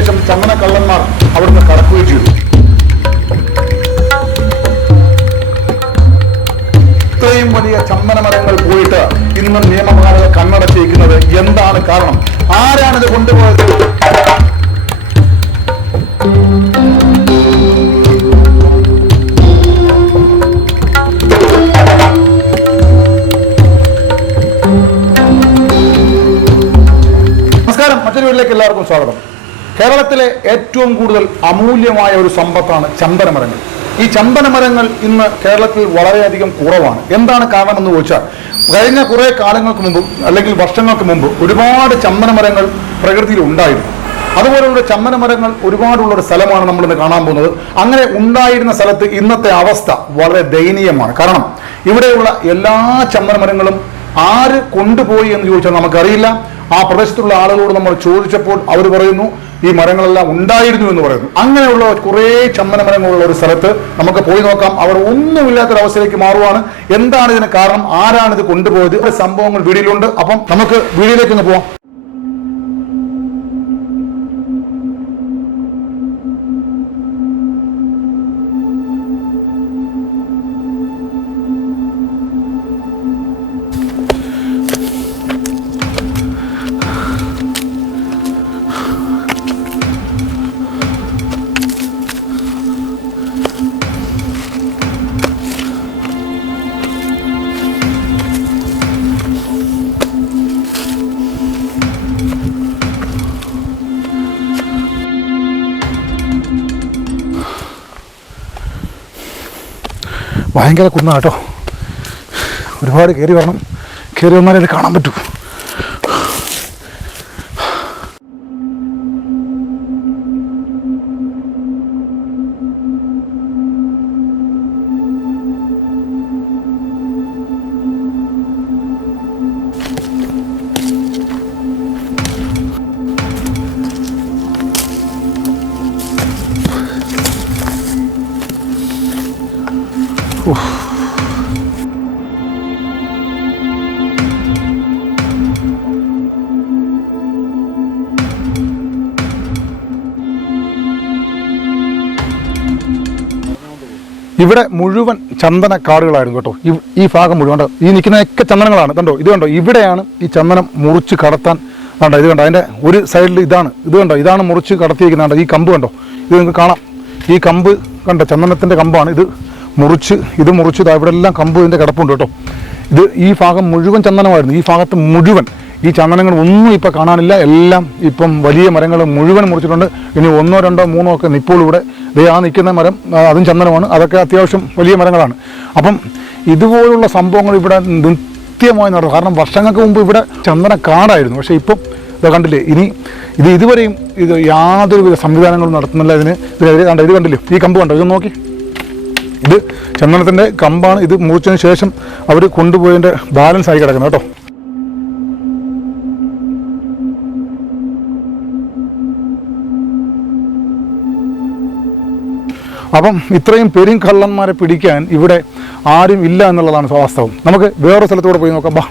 ശേഷം ചന്ദന കള്ളന്മാർ അവിടുന്ന് കടക്കുകയും ചെയ്തു. ഇത്രയും വലിയ ചന്ദന മരങ്ങൾ പോയിട്ട് ഇന്നും നിയമപാലകർ കണ്ണടച്ചിരിക്കുന്നത് എന്താണ് കാരണം? ആരാണിത് കൊണ്ടുപോയത്? നമസ്കാരം, മറ്റൊരു വീട്ടിലേക്ക് എല്ലാവർക്കും സ്വാഗതം. കേരളത്തിലെ ഏറ്റവും കൂടുതൽ അമൂല്യമായ ഒരു സമ്പത്താണ് ചന്ദനമരങ്ങൾ. ഈ ചന്ദനമരങ്ങൾ ഇന്ന് കേരളത്തിൽ വളരെയധികം കുറവാണ്. എന്താണ് കാരണമെന്ന് ചോദിച്ചാൽ, കഴിഞ്ഞ കുറേ കാലങ്ങൾക്ക് മുമ്പ് അല്ലെങ്കിൽ വർഷങ്ങൾക്ക് മുമ്പ് ഒരുപാട് ചന്ദനമരങ്ങൾ പ്രകൃതിയിൽ ഉണ്ടായിരുന്നു. അതുപോലുള്ള ചന്ദനമരങ്ങൾ ഒരുപാടുള്ളൊരു സ്ഥലമാണ് നമ്മളിന്ന് കാണാൻ പോകുന്നത്. അങ്ങനെ ഉണ്ടായിരുന്ന സ്ഥലത്ത് ഇന്നത്തെ അവസ്ഥ വളരെ ദയനീയമാണ്. കാരണം ഇവിടെയുള്ള എല്ലാ ചന്ദനമരങ്ങളും ആര് കൊണ്ടുപോയി എന്ന് ചോദിച്ചാൽ നമുക്കറിയില്ല. ആ പ്രദേശത്തുള്ള ആളുകളോട് നമ്മൾ ചോദിച്ചപ്പോൾ അവർ പറയുന്നു ഈ മരങ്ങളെല്ലാം ഉണ്ടായിരുന്നു എന്ന് പറയുന്നു. അങ്ങനെയുള്ള കുറേ ചന്ദനമരങ്ങളുള്ള ഒരു സ്ഥലത്ത് നമുക്ക് പോയി നോക്കാം. അവർ ഒന്നുമില്ലാത്തൊരവസ്ഥയിലേക്ക് മാറുവാണ്. എന്താണ് ഇതിന് കാരണം? ആരാണിത് കൊണ്ടുപോയത്? സംഭവങ്ങൾ വീഡിയോയിലുണ്ട്. അപ്പം നമുക്ക് വീഡിയോയിലേക്ക് ഒന്ന് പോവാം. ഭയങ്കര കുന്നാട്ടോ, ഒരുപാട് കയറി വരണം. കയറി വന്നാലേ ഇത് കാണാൻ പറ്റൂ. ഇവിടെ മുഴുവൻ ചന്ദന കാടുകളായിരുന്നു കേട്ടോ. ഈ ഭാഗം മുഴുവൻ ഈ നിൽക്കുന്നതൊക്കെ ചന്ദനങ്ങളാണ്. കണ്ടോ, ഇത് കണ്ടോ, ഇവിടെയാണ് ഈ ചന്ദനം മുറിച്ച് കടത്താൻ. കണ്ടോ, ഇത് കണ്ടോ, അതിൻ്റെ ഒരു സൈഡിൽ ഇത് കണ്ടോ, ഇതാണ് മുറിച്ച് കടത്തിയിരിക്കുന്നത്. ഈ കമ്പ് കണ്ടോ, ഇത് നിങ്ങൾക്ക് കാണാം. ഈ കമ്പ് കണ്ടോ, ചന്ദനത്തിൻ്റെ കമ്പാണ്. ഇത് മുറിച്ച് ഇവിടെ എല്ലാം കമ്പ് ഇതിൻ്റെ കിടപ്പുണ്ട് കേട്ടോ. ഈ ഭാഗം മുഴുവൻ ചന്ദനമായിരുന്നു. ഈ ഭാഗത്ത് മുഴുവൻ ഈ ചന്ദനങ്ങൾ ഒന്നും ഇപ്പം കാണാനില്ല. എല്ലാം ഇപ്പം വലിയ മരങ്ങൾ മുഴുവൻ മുറിച്ചിട്ടുണ്ട്. ഇനി 1, 2, 3 ഒക്കെ ഇപ്പോൾ ഇവിടെ ആ നിൽക്കുന്ന മരം അതും ചന്ദനമാണ്. അതൊക്കെ അത്യാവശ്യം വലിയ മരങ്ങളാണ്. അപ്പം ഇതുപോലുള്ള സംഭവങ്ങൾ ഇവിടെ നിത്യമായി നടക്കും. കാരണം വർഷങ്ങൾക്ക് മുമ്പ് ഇവിടെ ചന്ദന കാടായിരുന്നു. പക്ഷേ ഇപ്പം ഇത് കണ്ടില്ലേ, ഇതുവരെയും യാതൊരുവിധ സംവിധാനങ്ങളും നടത്തുന്നില്ല. ഇത് കണ്ടില്ലേ, ഈ കമ്പ് കണ്ടോ, ഇത് നോക്കി. ഇത് ചന്ദനത്തിൻ്റെ കമ്പാണ്. ഇത് മുറിച്ചതിന് ശേഷം അവർ കൊണ്ടുപോയതിൻ്റെ ബാലൻസ് ആയി കിടക്കുന്നത് കേട്ടോ. അപ്പം ഇത്രയും പെരുങ്കള്ളന്മാരെ പിടിക്കാൻ ഇവിടെ ആരും ഇല്ല എന്നുള്ളതാണ് വാസ്തവം. നമുക്ക് വേറൊരു സ്ഥലത്തൂടെ പോയി നോക്കാം. ബാ.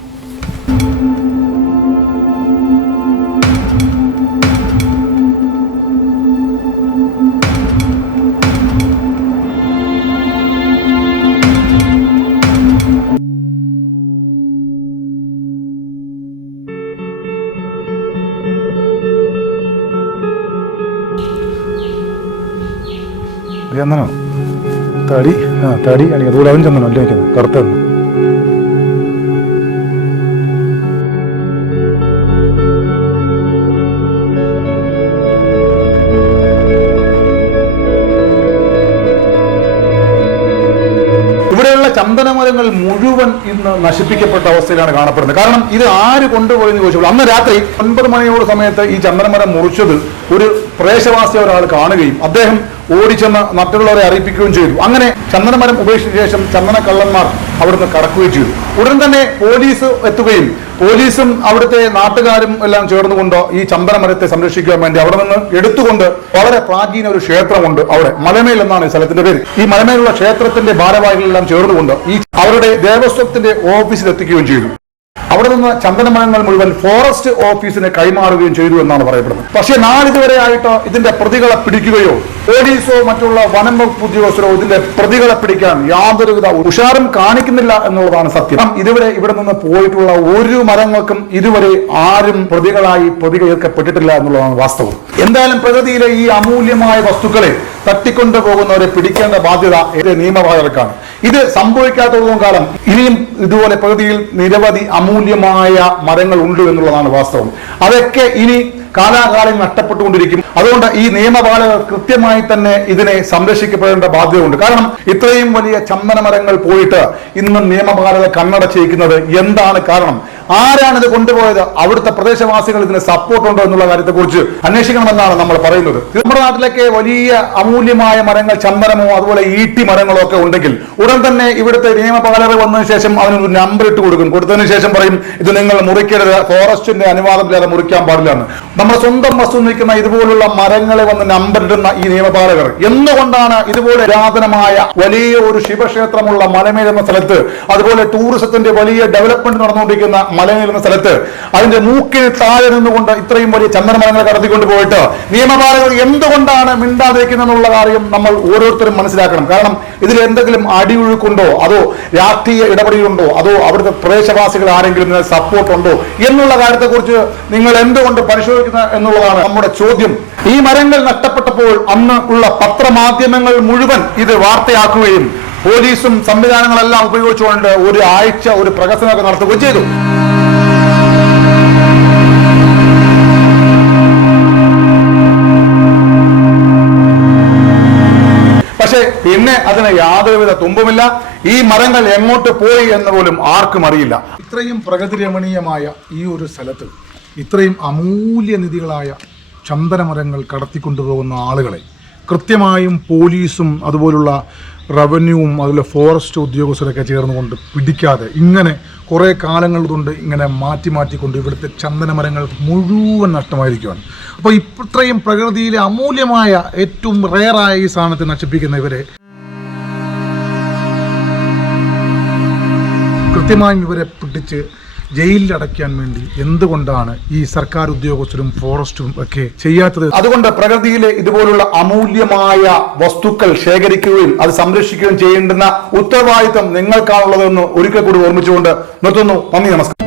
ചന്ദനോ തടി ആണെങ്കിൽ അതുപോലെ അവൻ ചന്ദനം അല്ലേ വയ്ക്കുന്നത്, കറുത്തന്ന്. ഇവിടെയുള്ള ചന്ദനമരങ്ങൾ മുഴുവൻ ഇന്ന് നശിപ്പിക്കപ്പെട്ട അവസ്ഥയിലാണ് കാണപ്പെടുന്നത്. കാരണം ഇത് ആര് കൊണ്ടുപോയെന്ന് ചോദിച്ചപ്പോൾ അന്ന് രാത്രി 9 മണിയോട് സമയത്ത് ഈ ചന്ദനമരം മുറിച്ചത് ഒരു പ്രദേശവാസി ഒരാൾ കാണുകയും അദ്ദേഹം ഓടിച്ചെന്ന് മറ്റുള്ളവരെ അറിയിപ്പിക്കുകയും ചെയ്തു. അങ്ങനെ ചന്ദനമരം ഉപേക്ഷിച്ച ശേഷം ചന്ദന കള്ളന്മാർ അവിടുന്ന് കടക്കുകയും ചെയ്തു. ഉടൻ തന്നെ പോലീസ് എത്തുകയും പോലീസും അവിടുത്തെ നാട്ടുകാരും എല്ലാം ചേർന്നുകൊണ്ട് ഈ ചന്ദനമരത്തെ സംരക്ഷിക്കാൻ വേണ്ടി അവിടെ നിന്ന് എടുത്തുകൊണ്ട് വളരെ പ്രാചീന ഒരു ക്ഷേത്രമുണ്ട് അവിടെ, മലമേൽ എന്നാണ് ഈ സ്ഥലത്തിന്റെ പേര്. ഈ മലമേലുള്ള ക്ഷേത്രത്തിന്റെ ഭാരവാഹികളെല്ലാം ചേർന്നുകൊണ്ട് ഈ അവരുടെ ദേവസ്വത്തിന്റെ ഓഫീസിൽ എത്തിക്കുകയും ചെയ്തു. അവിടെ നിന്ന് ചന്ദനമരങ്ങൾ മുഴുവൻ ഫോറസ്റ്റ് ഓഫീസിന് കൈമാറുകയും ചെയ്തു എന്നാണ് പറയപ്പെടുന്നത്. പക്ഷേ നാളിതുവരെ ആയിട്ട് ഇതിന്റെ പ്രതികളെ പിടിക്കുകയോ പോലീസോ മറ്റുള്ള വനം വകുപ്പ് ഉദ്യോഗസ്ഥരോ ഇതിന്റെ പ്രതികളെ പിടിക്കാൻ യാതൊരുവിധ ഉഷാറും കാണിക്കുന്നില്ല എന്നുള്ളതാണ് സത്യം. ഇതുവരെ ഇവിടെ നിന്ന് പോയിട്ടുള്ള ഒരു മരങ്ങൾക്കും ഇതുവരെ ആരും പ്രതികളായി പ്രതികേർക്കപ്പെട്ടിട്ടില്ല എന്നുള്ളതാണ് വാസ്തവം. എന്തായാലും പ്രകൃതിയിലെ ഈ അമൂല്യമായ വസ്തുക്കളെ തട്ടിക്കൊണ്ടുപോകുന്നവരെ പിടിക്കേണ്ട ബാധ്യത നിയമപാലകർക്കാണ്. ഇത് സംഭവിക്കാത്തതും കാലം ഇനിയും ഇതുപോലെ പ്രകൃതിയിൽ നിരവധി അമൂല്യമായ മരങ്ങൾ ഉണ്ട് എന്നുള്ളതാണ് വാസ്തവം. അതൊക്കെ ഇനി കാലാകാലം നഷ്ടപ്പെട്ടുകൊണ്ടിരിക്കും. അതുകൊണ്ട് ഈ നിയമപാലകർ കൃത്യമായി തന്നെ ഇതിനെ സംരക്ഷിക്കപ്പെടേണ്ട ബാധ്യതയുണ്ട്. കാരണം ഇത്രയും വലിയ ചന്ദന മരങ്ങൾ പോയിട്ട് ഇന്നും നിയമപാലകർ കണ്ണടച്ചിരിക്കുന്നത് എന്താണ് കാരണം? ആരാണിത് കൊണ്ടുപോയത്? അവിടുത്തെ പ്രദേശവാസികൾ ഇതിന് സപ്പോർട്ടുണ്ടോ എന്നുള്ള കാര്യത്തെക്കുറിച്ച് അന്വേഷിക്കണമെന്നാണ് നമ്മൾ പറയുന്നത്. നമ്മുടെ നാട്ടിലൊക്കെ വലിയ അമൂല്യമായ മരങ്ങൾ, ചന്ദനമോ അതുപോലെ ഈട്ടി മരങ്ങളോ ഒക്കെ ഉണ്ടെങ്കിൽ ഉടൻ തന്നെ ഇവിടുത്തെ നിയമപാലകർ വന്നതിന് ശേഷം അതിനൊരു നമ്പർ ഇട്ട് കൊടുക്കും. കൊടുത്തതിന് ശേഷം പറയും ഇത് നിങ്ങൾ മുറിക്കരുത്, ഫോറസ്റ്റിന്റെ അനുവാദമില്ലാതെ മുറിക്കാൻ പാടില്ല എന്ന്. നമ്മുടെ സ്വന്തം വസ്തു നിൽക്കുന്ന ഇതുപോലുള്ള മരങ്ങളെ വന്ന് നമ്പർ ഇടുന്ന ഈ നിയമപാലകർ എന്തുകൊണ്ടാണ് ഇതുപോലെ പുരാതനമായ വലിയ ഒരു ശിവക്ഷേത്രമുള്ള മലമേൽ എന്ന സ്ഥലത്ത്, അതുപോലെ ടൂറിസത്തിന്റെ വലിയ ഡെവലപ്മെന്റ് നടന്നുകൊണ്ടിരിക്കുന്ന മലമേൽ എന്ന സ്ഥലത്ത് അതിന്റെ മൂക്കിന് താഴെ നിന്നുകൊണ്ട് ഇത്രയും വലിയ ചന്ദന മരങ്ങൾ കടത്തിക്കൊണ്ട് പോയിട്ട് നിയമപാലകർ എന്തുകൊണ്ടാണ് മിണ്ടാതിരിക്കുന്നുള്ള കാര്യം നമ്മൾ ഓരോരുത്തരും മനസ്സിലാക്കണം. കാരണം ഇതിൽ എന്തെങ്കിലും അടിയൊഴുക്കുണ്ടോ, അതോ രാഷ്ട്രീയ ഇടപെടലുണ്ടോ, അതോ അവിടുത്തെ പ്രദേശവാസികൾ ആരെങ്കിലും സപ്പോർട്ട് ഉണ്ടോ എന്നുള്ള കാര്യത്തെക്കുറിച്ച് നിങ്ങൾ എന്തുകൊണ്ട് പരിശോധിക്കുന്ന എന്നുള്ളതാണ് നമ്മുടെ ചോദ്യം. ഈ മരങ്ങൾ നഷ്ടപ്പെട്ടപ്പോൾ അന്ന് ഉള്ള പത്രമാധ്യമങ്ങൾ മുഴുവൻ ഇത് വാർത്തയാക്കുകയും പോലീസും സംവിധാനങ്ങളെല്ലാം ഉപയോഗിച്ചുകൊണ്ട് ഒരു ആഴ്ച ഒരു പ്രകസനമൊക്കെ നടത്തുകയും ചെയ്തു. പക്ഷേ പിന്നെ അതിന് യാതൊരുവിധ തുമ്പുമില്ല. ഈ മരങ്ങൾ എങ്ങോട്ട് പോയി എന്ന് പോലും ആർക്കും അറിയില്ല. ഇത്രയും പ്രകൃതി രമണീയമായ ഈ ഒരു സ്ഥലത്ത് ഇത്രയും അമൂല്യനിധികളായ ചന്ദനമരങ്ങൾ കടത്തിക്കൊണ്ടുപോകുന്ന ആളുകളെ കൃത്യമായും പോലീസും അതുപോലുള്ള റവന്യൂവും അതുപോലെ ഫോറസ്റ്റ് ഉദ്യോഗസ്ഥരൊക്കെ ചേർന്നുകൊണ്ട് പിടിക്കാതെ ഇങ്ങനെ കുറേ കാലങ്ങൾ കൊണ്ട് ഇങ്ങനെ മാറ്റിക്കൊണ്ട് ഇവിടുത്തെ ചന്ദനമരങ്ങൾ മുഴുവൻ നഷ്ടമായിരിക്കുകയാണ്. അപ്പോൾ ഇത്രയും പ്രകൃതിയിലെ അമൂല്യമായ ഏറ്റവും റെയറായ ഈ സാധനത്തെ നശിപ്പിക്കുന്ന ഇവരെ കൃത്യമായും ഇവരെ പിടിച്ച് ജയിലിലടയ്ക്കാൻ വേണ്ടി എന്തുകൊണ്ടാണ് ഈ സർക്കാർ ഉദ്യോഗസ്ഥരും ഫോറസ്റ്റും ഒക്കെ ചെയ്യാത്തത്? അതുകൊണ്ട് പ്രകൃതിയിലെ ഇതുപോലുള്ള അമൂല്യമായ വസ്തുക്കൾ ശേഖരിക്കുകയും അത് സംരക്ഷിക്കുകയും ചെയ്യേണ്ടുന്ന ഉത്തരവാദിത്വം നിങ്ങൾക്കാണുള്ളതെന്ന് ഒരിക്കൽ കൂടി ഓർമ്മിച്ചുകൊണ്ട് നിർത്തുന്നു. നന്ദി, നമസ്കാരം.